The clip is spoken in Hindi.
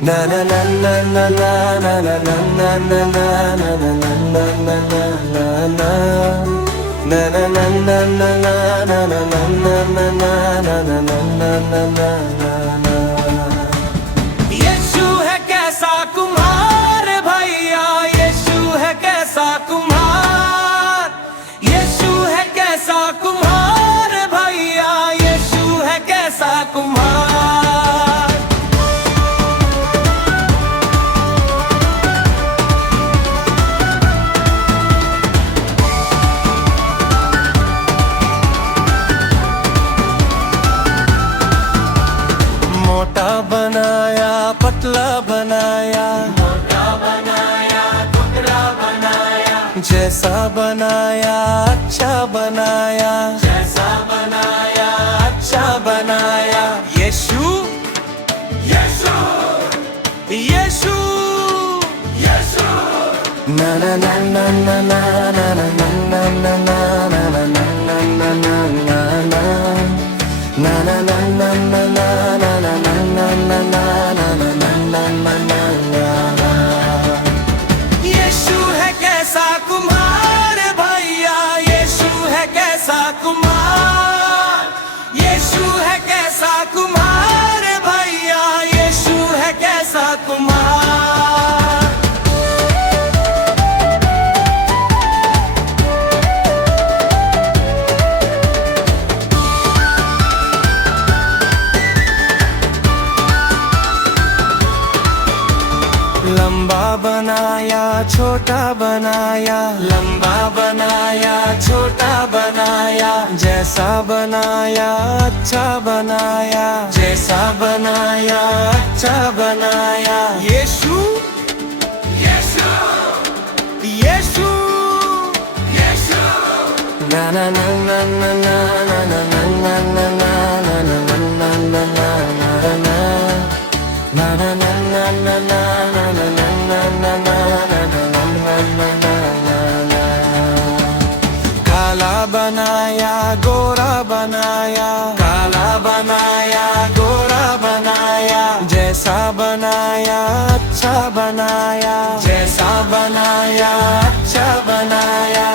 Na na na na na na na na na na na na na na na na na na na. Na na na na na na na na na na na na na na na na. यीशु है कैसा कुम्हार भैया, यीशु है कैसा कुम्हार, यीशु है कैसा कुम्हार भैया, यीशु है कैसा कुम्हार। मोटा बनाया पतला बनाया, मोटा बनाया टुकड़ा बनाया, जैसा बनाया अच्छा बनाया, जैसा बनाया अच्छा बनाया। यीशु यीशु यीशु यीशु। ना ना ना ना ना ना ना ना ना ना ना ना ना ना ना ना ना ना। Na na na na na na na na na na na na na na na na na। यीशु है कैसा कुम्हार भैया, यीशु है कैसा कुम्हार, यीशु है कैसा कुम्हार भैया, यीशु है कैसा कुम्हार। लंबा बनाया छोटा बनाया, लंबा बनाया छोटा बनाया, जैसा बनाया अच्छा बनाया, जैसा बनाया अच्छा बनाया। यीशु यीशु यीशु यीशु। ना ना ना ना ना ना ना ना ना ना ना ना ना ना ना ना ना ना। Na na na na na na na na na na na na na na। काला बनाया गोरा बनाया, काला बनाया गोरा बनाया, जैसा बनाया अच्छा बनाया, जैसा बनाया अच्छा बनाया।